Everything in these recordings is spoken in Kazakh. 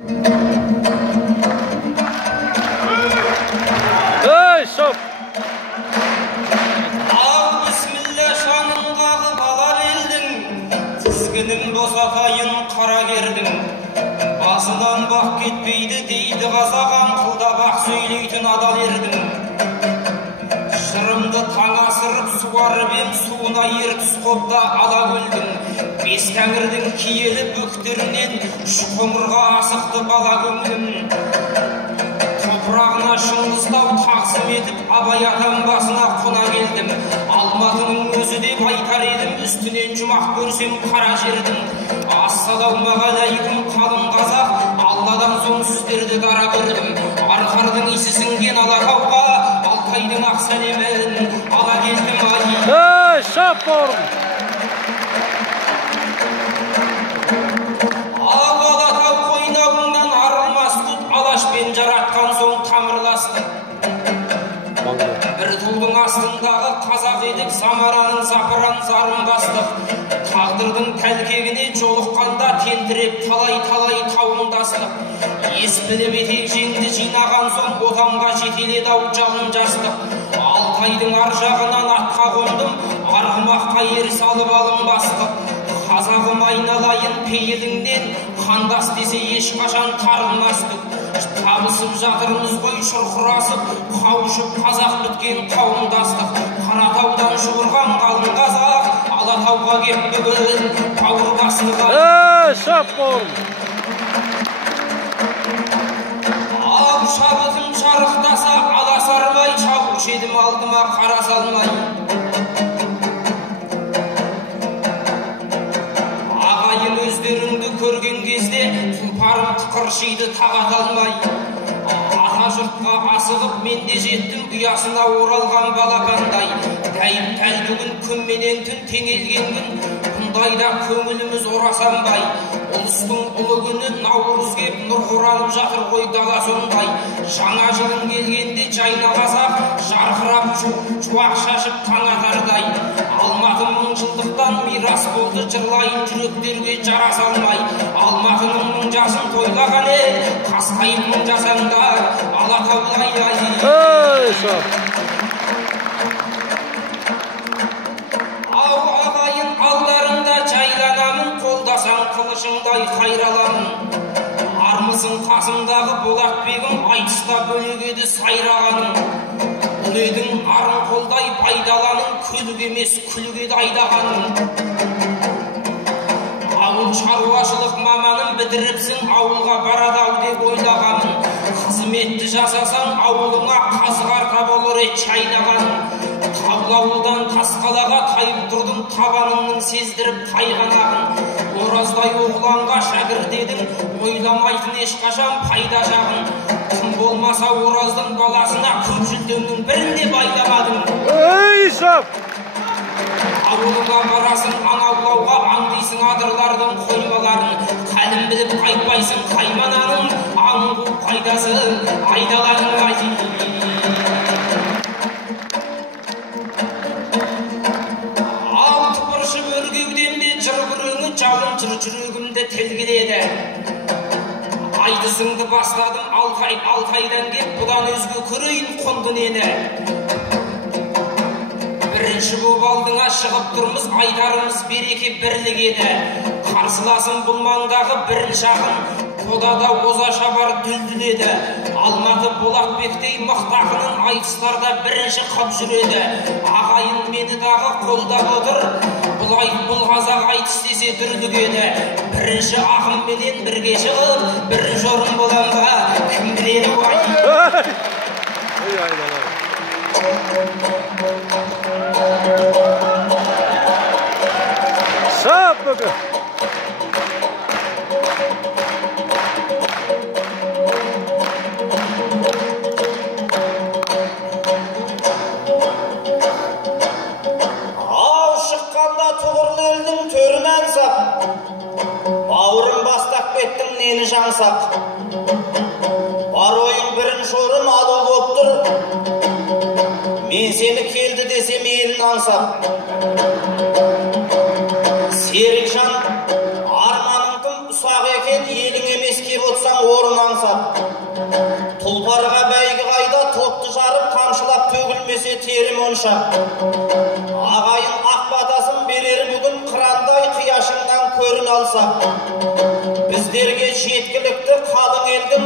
Ey, şop! Al bismillah şanın qağı bala beldin, tizginin bosatayın qara gerdin. Basından bak ketpeydi deydi qazaqan, qılda bak söyleytin adal erdin. Şırımdı taң asırıp suvarıp em, suuna ертіс қопта ала көлдің. Бес тәңірдің киелі бөктерінен şu қоңырға асықты бала көңілім. Топырағына шыңғыстау тақсым етіп, Абай атам басына қона келдім. Алматының өзі деп айтар едім, үстінен жұмақ көрсем қара жердің. Ассалаумағалайкум қалың қазақ, Алладан соң сіздерді дара көрдім. Арқардың исі сіңген Алатауға, Алтайдың ақ сәлемін ала келдім ай. Ей, шап орын! Ал Алатау қойнауыңнан арылмас тұт, алашпен жаратқан соң тамырластық. Бір тудың астындағы қазақ едік, Самараның запыран зарын бастық. Тағдырдың тәлкегіне жолыққанда тентіреп талай-талай тауындастық. Ес біліп етек жеңді жинаған соң отанға жетеледі-ау жалын жастық. Алтайдың ар жағынан атқа қондым, арғымаққа ер салып алым бастық. Қазағым айналайын пейіліңнен, қандас десе ешқашан тарылмастық. Табысып жатырмыз ғой шұрқырасып, қауышып қазақ біткен қауымдастық. Қаратаудан шұбырған қалың қазақ, Алатауға кеп бүгін бауыр басынға. Ей, шап орын! Ал шабытым шарықтаса, ала сармай, шауқыш едім алдыма қара салмай. Ағайын өздеріңді көрген кезде, тұлпарым тықыршиды тағат алмай. Ата жұртқа асығып мен де жеттім, ұясына оралған балапандай. Дәйіп дәл бүгін күнменен түн теңелген күн, бұндайда көңіліміз орасанбай. Ұлыстың ұлы күні Наурыз кеп нұр құранып жатыр ғой дала сондай. Жаңа жылың келгенде жайна қазақ, жарқырап чуақ шашып таң атардай. Алматы мың жылдықтан мирас болды, жырлайын жүректерге жара салмай. Алматының мың жасын тойлаған ел, қасқайын мың жасаңдар, Алатаулай ай. Ей, şop! Ау ағайын алдарында жайланамын, қолдасаң қылышыңдай қайраламын. Армысың қасыңдағы Болатбегім, айтыста бөлегеді сайрағаның. Үледің арын қолдай пайдаланың, күлік емес күлігеді айдағаның. Ауыл шаруашылық маманын бітіріпсің, ауылға барадау деп ойлағаның. Қызметті жасасаң, ауылыңа қазғарта болыр ет шайнағаның. Таулауылдан Тасқалаға тайып тұрдың, табаныңның сездіріп тайғанағын. Ораздай оғланға шәкірт едің, ойламайтын ешқашан пайда жағын. Кім болмаса Ораздың баласына көп жүлдемнің бірінде байламадың. Ей, şop! Ауылыңа барасың аң аулауға, аңдайсың адырлардың қоймаларын. Қәлім біліп қайтпайсың қаймананың, аң қуып пайдасы айдаланың ай. Жалын жүрегімді телгіледі. Айтысыңды бастадым Алтайдан кеп, бұдан өзге көрейін қонды нені. Бірінші боп алдыңа шығып тұрмыз, айтарымыз береке бірлік еді. Қарсыласым бұл маңдағы бірінші ақын, қодада оза шабар дүлділеді. Алматы Болатбектей мықты ақынын айтыстарда бірінші қып жүреді. Ағайын мені дағы қолдап отыр, бұл қазақ айтыс десе дүрлік еді. Бірінші ақын менен бірге шығып, бірінші орын болам ба, кім біледі ой. Ей, айналай. Şap bugün! Neni жаңсақ. Бар ойың бірінші орын алу боп тұр. Мен сені келді десем елін аңсап. Серікжан, арманың тым ұсақ екен, елің емес кеп отсаң мейірім онша. Ағайын ақ батасын берер бүгін қырандай қияшыңнан көрін алса. Біздерге жеткілікті қалың елдің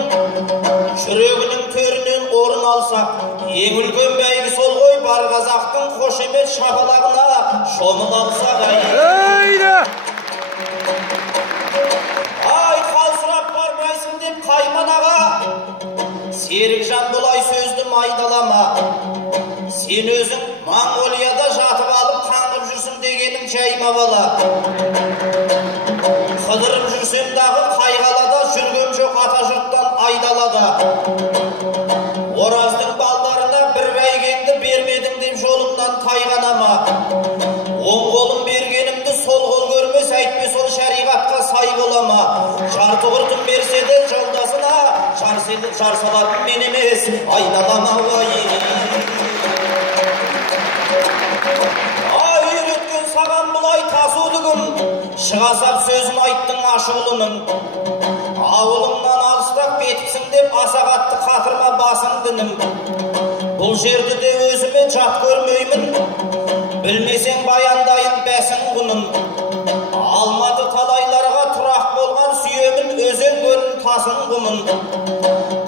жүрегінің төрінен орын алсақ. Ең үлкен бәйгі сол ғой, бар қазақтың қошемет шапалағына шомын алсақ. Ай, қалсырап бармайсың деп Қайман аға, Серікжан бұлай сөзді майдалама. Сен өзің Моңғолияда жатып алып қаңғып жүрсің дегенің жайма бала. Қыдырып жүрсем дағы қайғалада, жүргем жоқ ата жұрттан айдалада. Ораздың балдарына бір бәйгеңді бермедің деп жолымнан тайғанама. Оң қолым бергенімді сол қол көрмес, әйтпе сол шариғатқа сай болама. Жарты құртым берсе де жолдасына, жар салатын мен емес, айналама. Үйреткен саған бұлай тасудығым, шығасап сөзін айттың ашулының. Ауылыңнан алыстап кетіпсің деп асағатты қатырма басың дінім. Бұл жерді де өзіме жат көрмеймін, білмесең баяндайын бәсің құнын. Алматы талайларға тұрақ болған сүйемін, өзен көлін тасын құмын.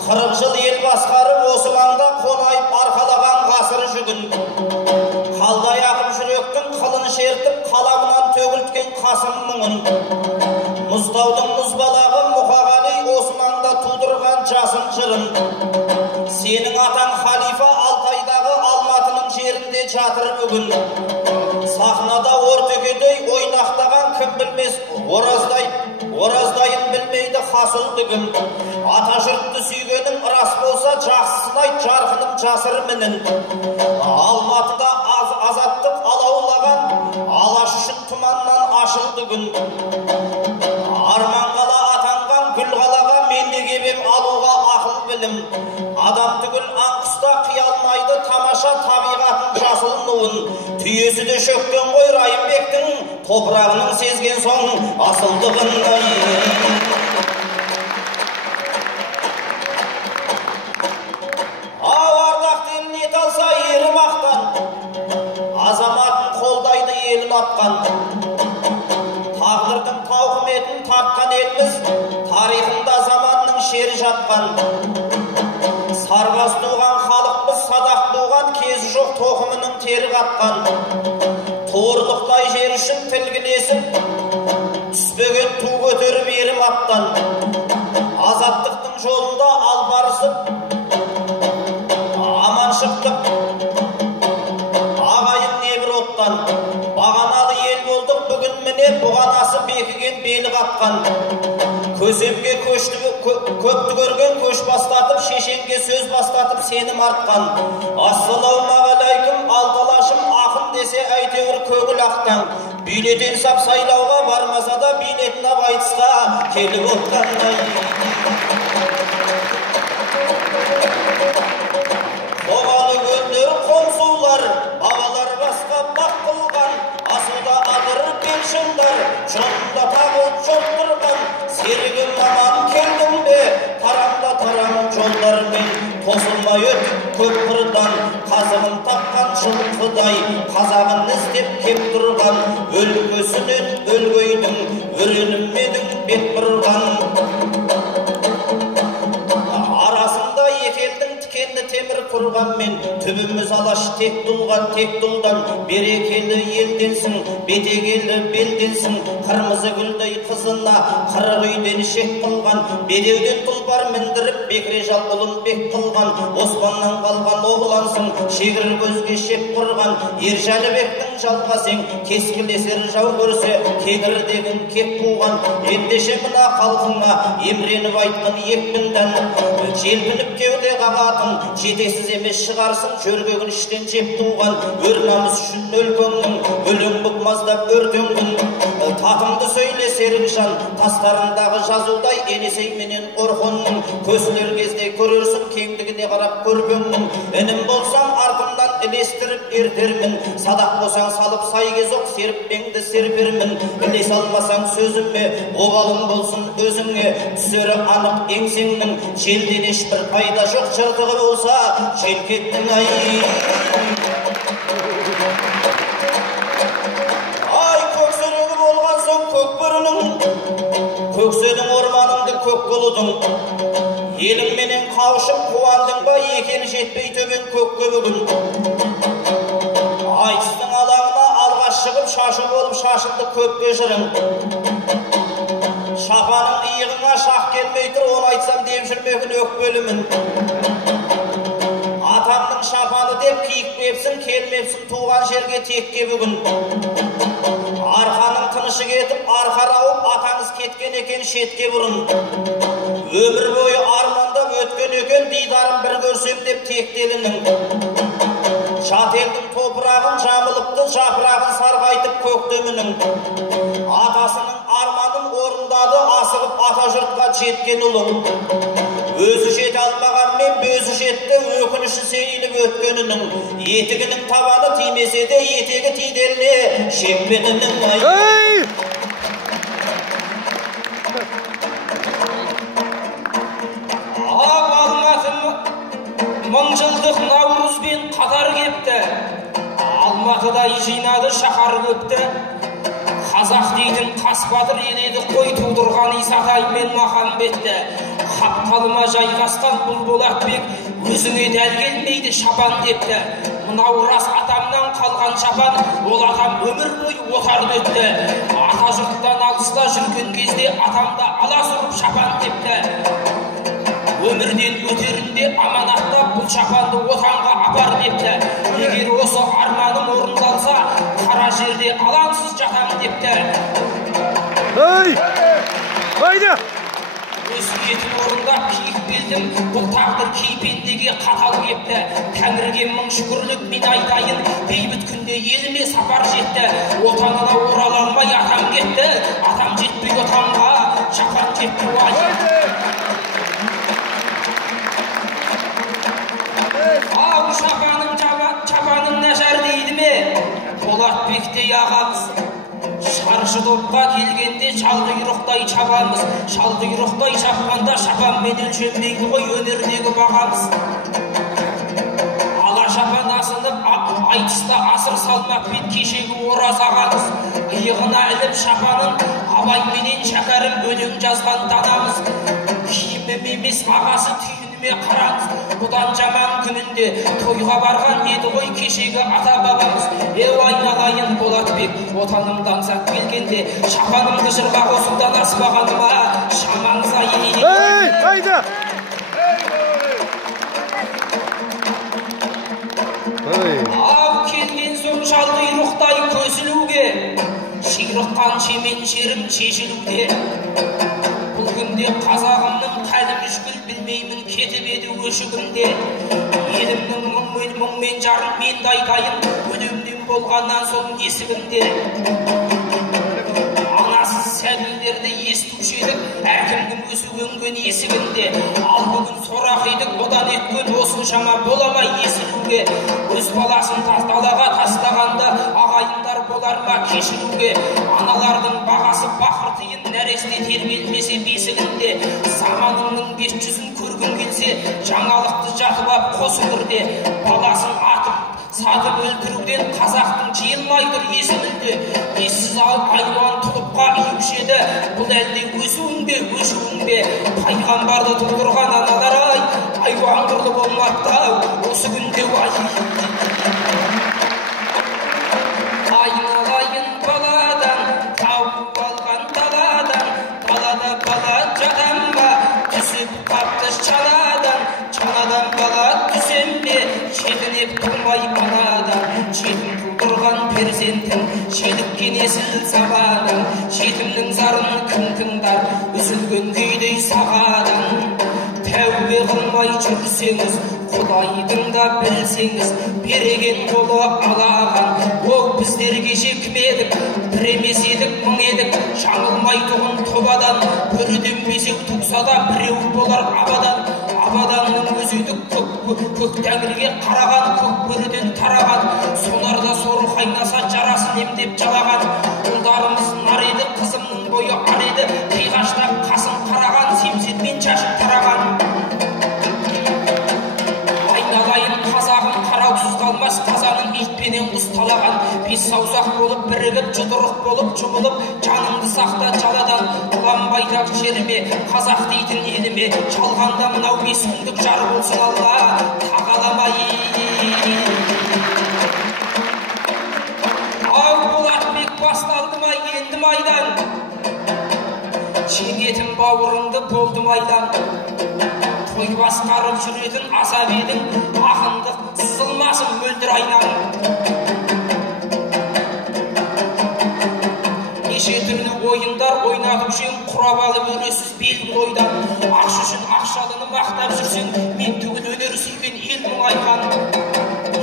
40 жыл ел басқарып осы маңда қонайып арқалаған ғасыр жүгін. Қалдай ақып жүректің қылын шертіп қаламынан төгілткен қасым мұңын. Мұзтаудың мұзбалағы Мұқағали осы маңда тудырған жасын жырын. Сенің атаң халифа Алтайдағы Алматының жерінде жатыр бүгін. Сахнада ортекедей ойнақтаған кім білмес ораздайын білмейді хасылдығым. Ата жұртты сүйгенің рас болса жақсысын айт, жарқыным жасыр мінін. Алматыда азаттық алаулаған, алаш үшін тұманнан ашылды күн. Арман қала атанған гүл қалаға мен де кебем алуға ақыл білім. Адам түгіл аңқұста қиялмайды тамаша табиғатын жасыл нуын. Түйесі де шөккен ғой Райымбектің, топырағының сезген соң асылдығын. Ардақ елін ет алса ері мақтан, азаматын қолдайды елін атқан. Тағдырдың тауқыметін тартқан елміз, тарихында заманның шері жатқан. Сарбаз туған халықпыз, садақ туған кезі жоқ тоқымының тері қатқан. Туырлықтай жер үшін тілгілесіп, түспеген ту көтеріп ерім аттан. Азаттықтың жолында албарысып, аман шықтық, ағайын небір оттан. Бағаналы ел болдық бүгін міне, бұғанасы бекіген белі қатқан. Көсемге көпті көрген көш бастатып, шешенге сөз бастатып сенім артқан. Ассалаумағалайкум алталашым ақын десе әйтеуір көңіл ақтан. Билетен сап сайлауға бармаса да билетін ап айтысқа келіп отқандай. Қоғалы көлдер қонсулар, бабалар басқа бақ қылған. Асуда адыр белшіңдар, жонда тағыл жолдырған. Серігім аман келдің бе, тарамда тарам жолдармен. Тосылмай өтіп көп қырдан, қазығын тапқан жылқыдай. Қазағын іздеп кеп тұрған, өлкөсінен өлгөйдің, өреніммедің бет бұрған. Арасында екелдің тікенді темір тұрғанмен, түбіміз алаш тек тұлған, тек тұлдан. Берекелі елденсің, бетегелі белденсің. Қырмызы гүлдей қызына қырық үйден шек қылған. Бедеуден тұлпар міндіріп бекіре жал ұлын бек қылған. Оспаннан қалған оғылансың, шегір көзге шеп құрған. Ержәлібектің жалғасың, кескілесер жау көрсе, кеңірдегін кеп қуған. Ендеше мына халқыңа емреніп айтқын екпінден. Желпініп кеуде қағатын, жетесіз емес шығарсың, жөргегін іштен жеп туған. Өр намыс үшін өлгеннің, өлең бұқмаздап өртеңгін. Татымды сөйле Серікжан, тастарындағы жазудай енесей менен Орхонның. Көсілер кезде көрерсің, кеңдігіне қарап көргеннің. Інім болсам артымдан ілестіріп ертермін. Садақ болсаң салып сай кезоқ, серіппеңді серпермін. Ілес алмасаң сөзіме, обалың болсын өзіңе. Түсері анық еңсеңнің, желден ешбір пайда жоқ. Жыртығы болса желкеттің ай. нұрының, көкседің орманыңды көк қылудың, еліңменен қауышып қуандың ба, екені жетпей төмен көкке бүгін. Айтыстың алаңына алғаш шығып шашу болып шашылды көпке жырың. Шапаның иығыңа шақ келмей тұр, оны айтсам деп жүрмегін өкпелімін. Атамның шапаны деп киікпепсің, келмепсің туған жерге текке бүгін. Арқаның тынышы кетіп, арқарауып, атаңыз кеткен екен шетке бұрын. Өмір бойы армандап өткен екен, дидарым бір көрсем деп тектелінің. Жат елдің топырағын жамылыпты, жапырағын сарғайтып көктемінің. Атасының арманын орындады, асығып ата жұртқа жеткен ұлың. Өзі жете алмағанмен бөзі жетті, өкініші сейіліп өткенінің. Етігінің табаны тимесе де, етегі тиделіне шекпенінің ай. Мың жылдық Наурызбен қатар кепті, Алматыдай жинады шаһар көпті. Қазақ дейтін қас батыр еледі, қой тудырған Исатай мен Махамбетті. Қапталыма жайғасқан бұл Болатбек, өзіңе дәл келмейді шапан депті. Мынау рас атамнан қалған шапан, ол атам өмір бойы отарды өтті. Ата жұрттан алыста жүрген кезде атамда алас ұрып шапан депті. Өмірден өтерінде аманаттап бұл шапанды отанға апар депті. Егер осы арманым орындалса, қара жерде алаңсыз жатам депті. Haydi! Өсиетін орындап киік белдім, бұл тағдыр кейпендеге қатал кепті. Тәңірге мың шүкірлік мен айтайын, бейбіт күнде еліме сапар жетті. Отанына орала алмай атам кетті, атам жетпей отанға шапан кетті. Ау шапаның нашар дейді ме? Болатбектей ағамыз. Шаршы топқа келгенде шалқұйрықтай шабамыз. Шалқұйрықтай шапқанда шапанмен өлшенбейді ғой өнердегі бағамыз. Ала шапан асынып айтыста асыр салмақпен кешегі ораз ағамыз. Иығына іліп шапанын абайменен шәкәрім өлең жазған данамыз. Киімім емес ағасы түйініме қараңыз. Бұдан жаман күнінде тойға барған еді ғой кешегі ата бабамыз. Айналайын Болатбек, отанымдан сақ келгенде шапанымды жырға қосудан аспағаныма шамаңыз айын. Haydi! Ау келген соң шалқұйрықтай көсілуге, шиырыққан шемен шерім шешілуде. Бұл күнде қазағымның қәлі мүшкіл, білмеймін кетіп еді өшігімде. Елімнің мұңмен жарым мен дайтайын, өлімнен болғаннан соң есігімде. Анасыз сәбилерді естуші едік, әркімнің өзі өнген есігінде. Ал бүгін сорақ едік, одан еткен осыншама боламай есілуге. Өз баласын далаға тастағанда ағайындар болар ма кешіруге. Аналардың бағасы бақыр тиын, нәресте тербелмесе бесігінде. Заманыңның 500-ін көргің келсе, жаңалықты жатып ап қос өмірде. Баласын атып сатып өлтіруден қазақтың жиылмайдыр есі мүлде. Ессіз айуан тұлыпқа үйіпші еді, бұл әлде өсуің бе өшуің бе? Пайғамбарды тұлдырған аналар ай, айуан құрлы болмақта осы күнде айналайын баладан, тауып алған даладан, далада бала жатам ба, түсіп қапты шанадан, шанадан бала түсем бе, шетінеп тұрмай анадан. Жетім тудырған перзентін, желіккен есіл сабадан, жетімнің зарын кім тыңдар, үзілген күйдей сағадан. Тәубе қылмай жүрсеңіз, Құдайдың да білсеңіз, береген қолы алаған. Ол біздер кеше кім едік, бір емес едік, мың едік, жаңылмай тұғын тобадан. Бүріден бесеу тұқса да біреу болар абадан. Абаданның өзідік көк тәңірге қараған, көк бөріден тараған. Соларда соры қайнаса жарасын емдеп жалаған. Ұлдарымыз нар еді, қызымның бойы ар еді, қиғаштап қасын қараған, семсетмен шашып тараған. Айналайын қазағым қараусыз қалмас, қазаның итпенен ұсталаған. бес саусақ болып бірігіп жұдырық болып жұмылып жаныңды сақта жаладан ұлан байтақ жеріме қазақ дейтін еліме жалғанда мынау бес күндік жар болсын алла тағаламай. Ау Болатбек басталды ма енді майдан, жеңетін бауырыңды болды майдан. Той басқарып жүретін асап едің, ақындық сызылмасын мөлдір айнаң. Неше түрлі ойындар ойнатып жең, құрап алып өресіз белдің ойдан. Ақш үшін ақшалыны мақтап жүрсең, мен түгіл өнер сүйген ел мұңайған.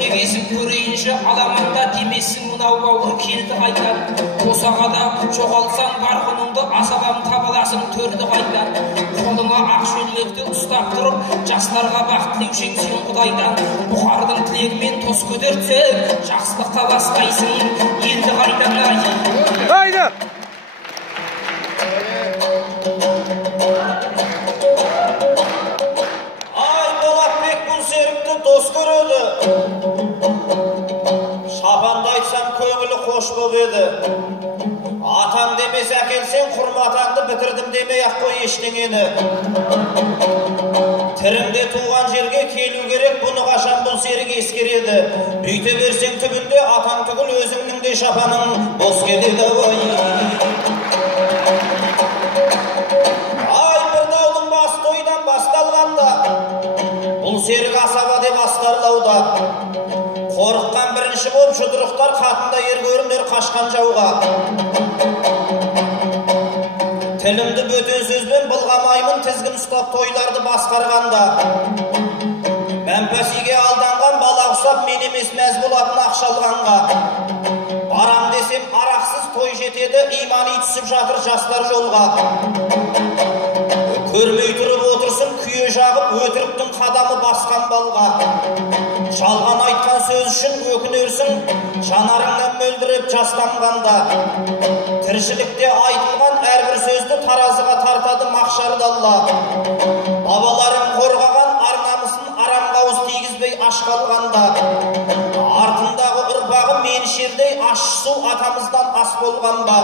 Егесін көрейінші аламанда демесің мынау бауыр келді қайдан. Босағада жоғалсаң бар құныңды асабам табаласың төрді қайдан. Қолыңа ақ шөлмекті ұстап тұрып, жастарға бақ тілеушең сен құдайдан. Бұқардың тілегімен тос көтерсең, жақсылыққа баспайсың елді қайдан. Haydi. Ай, Болатбек бұл серікті дос көреді. Шапанды айтсам көңілі қош боп еді. Атаң демес әкелсең құрматаңды бітірдім демей ақ қой ештеңені. Тірімде туған жерге келу керек, бұны қашан бұл серік ескереді. Бүйте берсең түбінде атаң түгіл өзіңнің де шапаның бос келеді. Ай, бір даудың бас тойдан басталғанда, бұл серік асаба деп астарлауда. Қорыққан бірінші болып жұдырықтар қатында ер көрінер қашқан жауға. Тілімді бөтен сөзбен былғамаймын тізгін ұстап тойларды басқарғанда. Мәмпәсиге алданған бала ұқсап мен емес мәз болатын ақшалғанға. Барам десем арақсыз той жетеді, имани түсіп жатыр жастар жолға. Көрмей тұрып отырсын күйе жағып, өтіріктің қадамы басқан балға. Жалған айтқан сөз үшін өкінерсің, жанарыңнан мөлдіреп жастанғанда. Тіршілікте айтылған әрбір сөзді таразыға тартады мақшарды Алла. Бабаларым қорғаған ар намысын арамға ауыз тигізбей аш қалғанда. Артындағы ұрпағы меншердей ащы су атамыздан ас болған ба.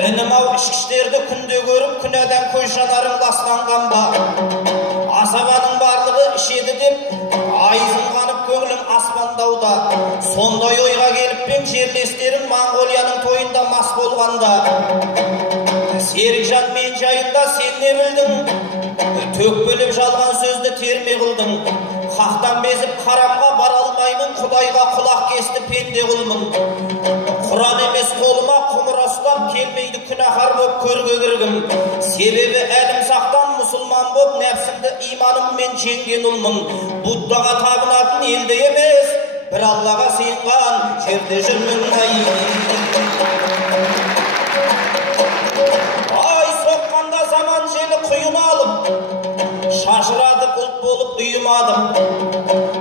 Інім-ау ішкіштерді күнде көріп, күнәдан көз жанарың ластанған ба. Асабаның барлығы ішеді деп айызын қанып көңілің аспандауда. Сондай ойға келіп пен жерлестерің Моңғолияның тойында мас болғанда. Серікжан мен жайында сен не білдің? Төкпелеп жалған сөзді терме қылдың. Қақтан безіп қарамға бара алмаймын, Құдайға құлақ кесті пенде қылмын. Құран емес қолыма құмыра ұстап, келмейді күнәһар боп көрге кіргім. Себебі әлім сақтан мұсылман боп, нәпсімді иманыммен жеңген ұлмын. Буддаға табынатын елде емес, бір Аллаға сыйынған жерде жүрмін. Ай, соққанда заман желі құйын алып, шашырады бұлт болып ұйымадым.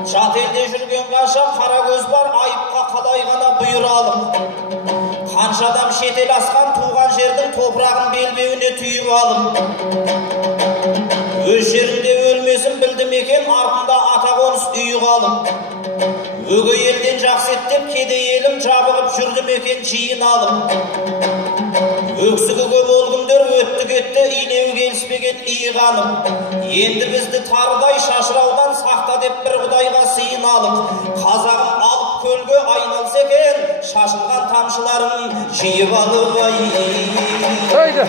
Жат елде жүрген қаша қара көз бар, айыпқа қалай ғана бұйыралым. Қанша адам шетел асқан туған жердің топырағын белбеуіне түйіп алым. Өз жерінде өлмесін білдім екен, артында ата қоныс үйі қалым. Өгей елден жақсы еттеп кедей елім жабығып жүрдім екен жиын алым. Өксігі көп ол күндер өтті кетті, инеу келіспеген иығаным. Енді бізді тарыдай шашыраудан сақта деп бір Құдайға сыйын алып. Қазағым алып көлге айналса екен, шашылған тамшыларын жиып алып. Haydi.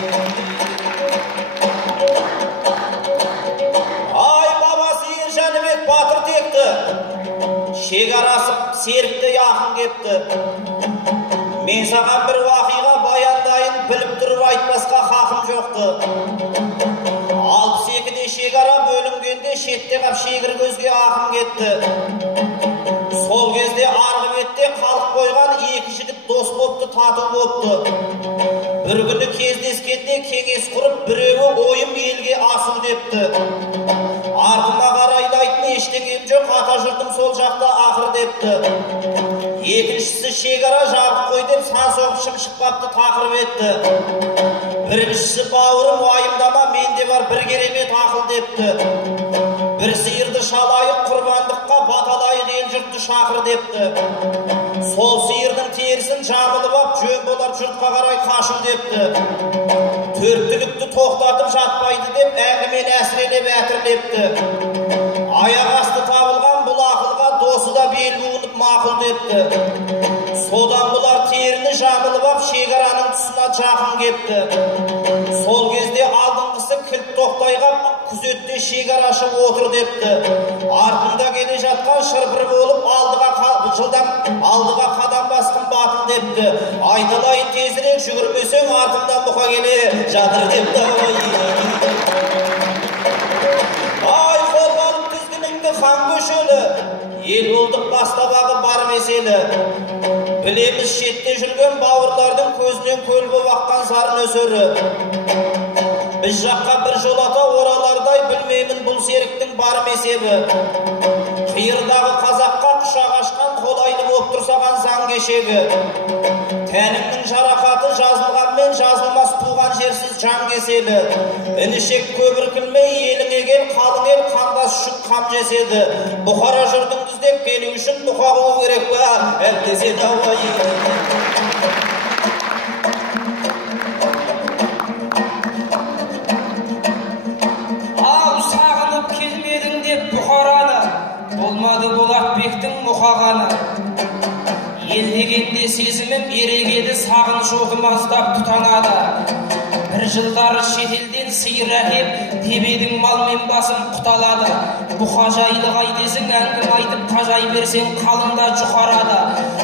Ай, бабасы Ер Жәнібек батыр текті, шекарасып серікті яқын кепті. Мен саған бір уақиға баяндайын, біліп тұрып айтпасқа хақым жоқты. 62-де шекара бөлінгенде шетте қап шегір көзге ақым кетті. Сол кезде арғы бетте қалып қойған екі жігіт дос бопты, тату бопты. Бір күні кездескенде кеңес құрып, біреуі ойым елге асыл депті. Артыма қарайлайтын ештеңем жоқ, ата жұртым сол жақта ақыр депті. Екіншісі шекара жабық қой деп сан соғып шымшық бапты тақырып етті. Біріншісі бауырым уайымдама, менде бар бір керемет ақыл депті. Бір сиырды шалайық құрбандыққа, баталайық ел жұртты шақыр депті. Сол сиырдың терісін жабылып ап, жөн болар жұртқа қарай қашу депті. Төрттілікті тоқтатып жатпайды деп, әңгімені әсірелеп әтірлепті. Аяқ асты табылған бұл ақылға досы да бел буынып мақұл депті. Содан бұлар теріні жабылып ап, шекараның тұсына жақын кепті. Сол кезде алдыңғысы кілт тоқтай қап, күзетте шекарашы отыр депті. Артында келе жатқан шырпыр болып, алдыға қадам басқын батыл депті. Айналайын тезірек, жүгірмесең артымдан бұқа келе жатыр депті. Ай, қолғанып тізгініңді қан көшелі, ел болдық бастабағы бар меселі. Білеміз шетте жүрген бауырлардың көзінен көл боп аққан сарын өсері. Біз жаққа бір жолата оралардай, білмеймін бұл серіктің бар месебі. Қиырдағы қазаққа құшақ ашқан қолайлы боп тұрсаған заң кешегі. Тәніңнің жарақаты жазылғанмен жазылмас туған жерсіз жан кеселі. Інішек көбіркілмей еліңе кел, қалың ел қандас үшін қам жеседі. Бұқара жұртың іздеп келу үшін бұқа қуу керек па, әлдесе тауға болмады Болатбектің мұқағаны. Ел дегенде сезімім ерегеді, сағыныш отым аздап тұтанады. Бір жылдары шетелден сиыр әкеп, тебедің малмен басым құталады. Бұқа жайлы қайтесің, әңгім айтып қажай берсең қалында жұқарады.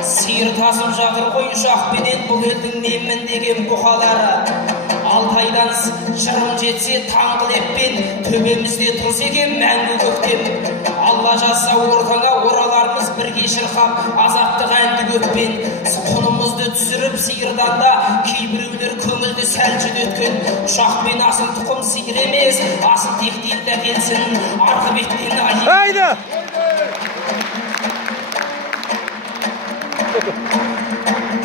Сиыр тасып жатыр ғой ұшақпенен, бұл елдің менмін деген бұқалары. Алтайдан жырым жетсе таңғылеппен, төбемізде тұрса екен мәңгі көктем. Алла жазса ортаңа оралармыз бірге шырқап, азаттық әнді көппен. Құнымызды түсіріп сиырдан да кейбіреулер көңілді сәл жүдеткен. Ұшақпен асыл тұқым сиыр емес, асыл тектелді әкелсін арғы беттен Айда!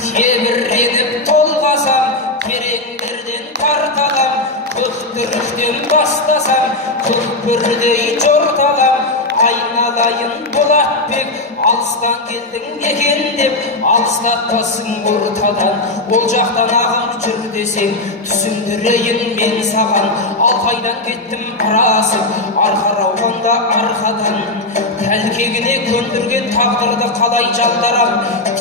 Кебірреніп толғасам, кереңдерден тарталам, көктіріктен бастасам, көкбірдей жорталам. Айналайын Болатбек, алыстан келдің екен деп, алыстатпасын ортадан. Ол жақтан ағым жүр десең, түсіндірейін мен саған. Алтайдан кеттім арасып, арқарауғанда арқадан. Тәлкегіне көндірген тағдырды қалай жалдарам,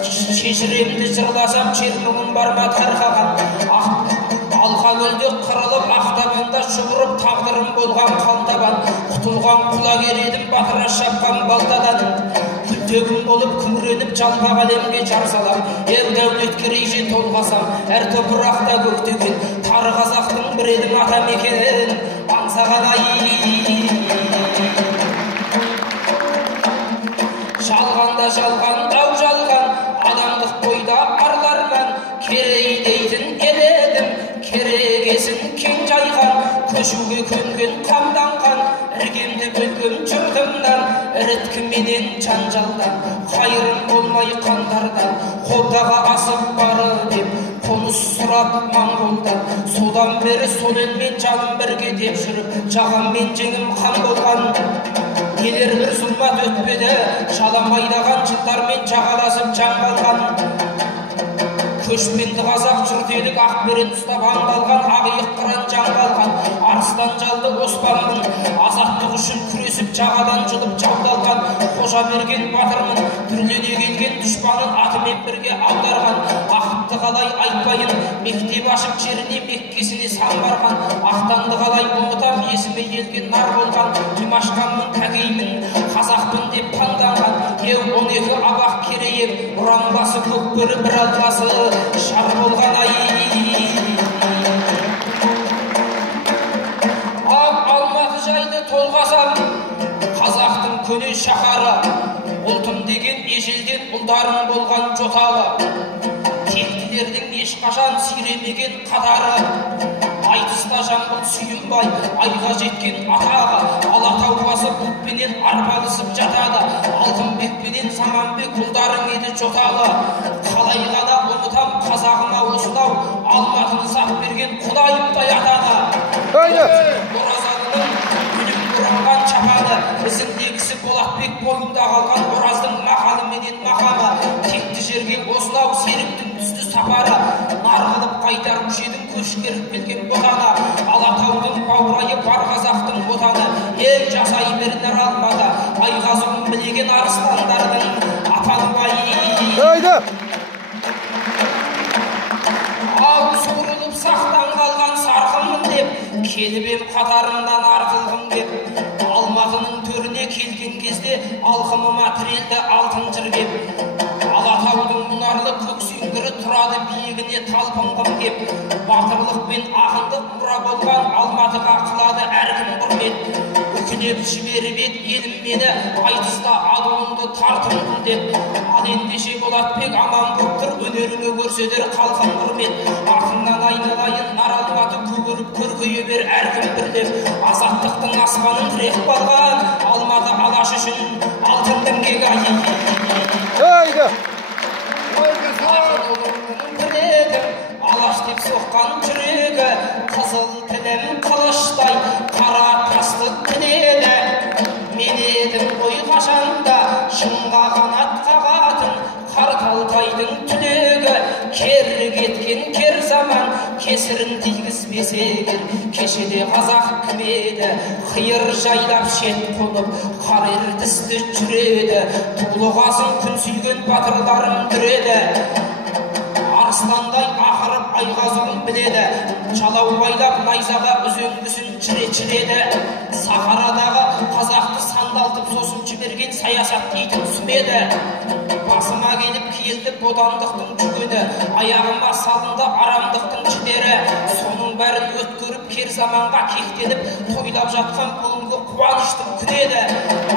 шешіремді жырласам, чермігім бар ма тарқаған. Алқа көлде қырылып, ақтабанда шұбырып, тағдырым болған қалтабан. Құтылған құлақ ередім, батыра шапқан балтадан. Күлтегім болып күңіреніп, жалпақ әлемге жар салам. Ел дәулетке рейже толғасам, әр топырақта көктеген. Тары қазақтың бір елдің ата мекенін аңсаған ай. Жалғанда жалған, дау жалған, адамдық бойда арларман. Керей дейтін еледім, керегесін кең жайған. Көшуге көнген қамданған, іргемді бөлгем жұртымдан. Іріткіменен жанжалдан, қайырым болмай қандардан. Қолдағы асып бары деп, қоныс сұрап Моңғолдан. Содан бері сол елмен жаным бірге деп жүріп, жағаммен жеңім қан болған. Келер бір зұлмат өтпеді, жаламайдаған жылдармен жағаласып жан қалған. Көшпенді қазақ жұрт едік, ақберен ұстап аңғалған, ағиық қыран жан қалған. Арыстан жалды оспанмын, азаттық үшін күресіп жағадан жұлып жаудалған. Қожа берген батырмын, түрлене келген дұшпанын атымен бірге аударған. Ақытты қалай айтпайын, мектеп ашып жеріне меккесіне сан барған. Ақтанды қалай ұмытам, есіме елген нар болған. Димашқанмын, кәгеймін, қазақпын деп таңданған. 12 абақ керейім, ұранбасы көкбөрі бір алғасы шар болған ай. Алматы жайды толғасам, қазақтың көне шаһары. Ұлтым деген ежелден ұлдарым болған жоталы. Тектілердің ешқашан сүйремеген қатары. Айтыста жамбыл сүйінбай, айға жеткен атағы. Алатау басы бұлтпенен арпалысып жатады. Алтынбекпенен Заманбек ұлдарың еді жоталы. Қалай ғана ұмытам қазағыма осынау, Алматыны сақ берген құдайымдай атады. Оразалының күнім бұранған чапаны, ізіндегісі Болатбек бойында қалған Ораздың мақалы менен мақамы. Текті жерге осынау серіктің түсті сапары, нар қылып қайтарушы едің көшкеріп келген ботаны, Алатаудың баурайы бар қазақтың отаны, ел жасай берінер алмады, Айғазуын білеген арыстандардың атануай. Ал суырылып сақтан қалған сарқынмын деп, келіп ем қатарымнан артылғым деп, Алматының төріне келген кезде алқымыма тірелді алтын жыргеп. Алатаудың мұнарлы көксеңгірі тұрады биігіне талпынғым кеп. Батырлық пен ақындық мұра болған Алматыға қылады әркім құрмет. Үкілеп жіберіп ед елім мені, айтыста адуынды тартым бұл деп. Ал ендеше Болатбек аман боп тұр, өнеріңе көрсетер қалқам құрмет. Артыңнан айналайын нар Алматы, көгеріп көркейе бер әркім бірлеп. Азаттықтың аспанын тірек балған Алматы алаш үшін алтын діңгек айы. Алаш деп соққан жүрегі, қызыл тілім қылыштай қара тасты тіледі. Мен едім ғой қашанда шыңға қанат қағатын Қарталтайдың түлегі, кері кеткен кер заман кесірін тигізбесе егер. Кешеде қазақ кім еді, қиыр жайлап шет қонып қар ертісті жүреді. Тұлғасын күн сүйген батырларым дүреді. Арыстандай ақырып Айғазуын біледі, жалау байлап найзаға үзеңгісін чіреді. Сахарадағы қазақты сандалтып сосын жіберген саясат дейтін сүмеді. Басыма келіп келді бодандықтың жүгені, аяғыма салынды арамдықтың жідері. Соның бәрін өткөріп кер заманға кектеліп тойлап жатқан бүгінгі қуаныштың күнеді.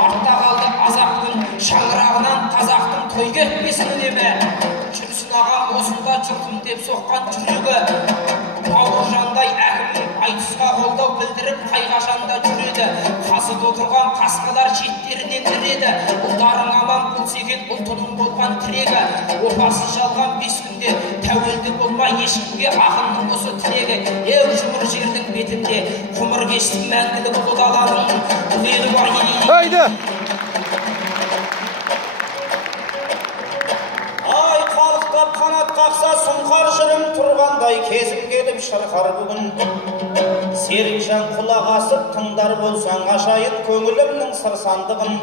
Артта қалды азаптың шаңырағынан қазақтың той кетпесін деме. Жүрсін ағам осында жүрдім деп соққан жүрегі. Бауыржандай әкім айтысқа қолдау білдіріп қайғашанда жүреді. Қасып отырған қасқалар шеттерінен діреді. Ұлдарың аман болса екен ұлтының болған тірегі. Опасыз жалған 5 күнде тәуелді болмай ешкімге ақынның осы тілегі. Еу жұмыр жердің бетінде құмыр кештің мәңгілік ұлы даланың үлелі байы. Қанат қақса сұңқар жырым тұрғандай кезім келіп шырқар бүгін. Серікжан құлақ асып тыңдар болсаң ашайын көңілімнің сыр сандығын.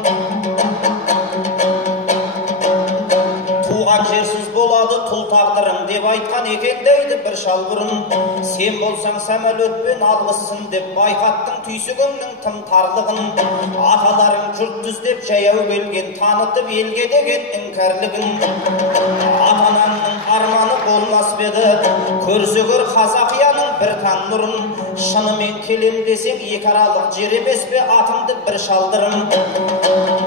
Туған жерсіз болады тұл тағдырың деп айтқан екен дейді бір шал бұрын. Сен болсаң самолетпен алғыссын деп байқаттың түйсігіңнің тым тарлығын. Аталарың жұрт түздеп жаяу келген, танытып елге деген іңкәрлігін. Ата-анаңның арманы болмас беді, көрсе көр қазақияның бір таң нұрын. Шынымен келем десең екі аралық жер емес пе атымды бір шалдырым.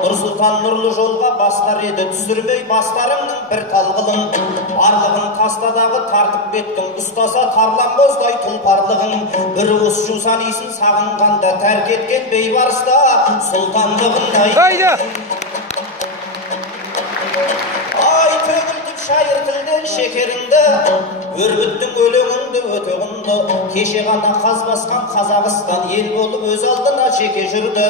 Нұрсұлтан нұрлы жолға бастар еді, түсірмей бастарыңның бір талғылын. Барлығын тастадағы тартып беттің, ұстаса тарлан боздай тұлпарлығын. Bir уыс жусан исін сағынғанда тәрк еткен бейбарыста сұлтандығын. Ай төгілтіп шайыр тілден шекеріңді, өрбіттің өлеңіңді өте құнды. Кеше ғана қаз басқан Қазақстан ел болып өз алдына жеке жүрді.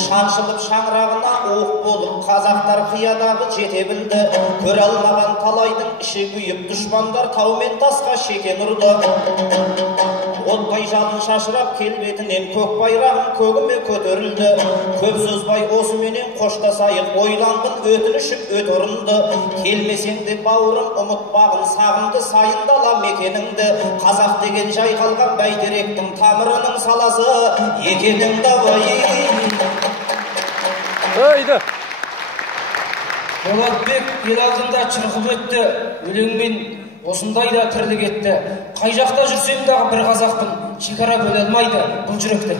Шаншылып шаңырағына оқ болып қазақтар қиядағы жете білді. Көре алмаған талайдың іші күйіп, дұшпандар таумен тасқа шекен ұрды. Оттай жалын шашырап келбетінен көк байрағын көгіме көтерілді. Көп сөзбай осыменен қоштасайық, ойланғын өтінішім өт орынды. Келмесең де бауырым ұмытпағын, сағынды сайындала мекеніңді. Қазақ деген жайқалған бәйтеректің тамырының саласы екеніңді Болатбек ел алдында чырқып өтті, өлеңмен осындай да тірлік етті. Қай жақта жүрсем дағы бір қазақпын, шекара бөле алмайды бұл жүректі.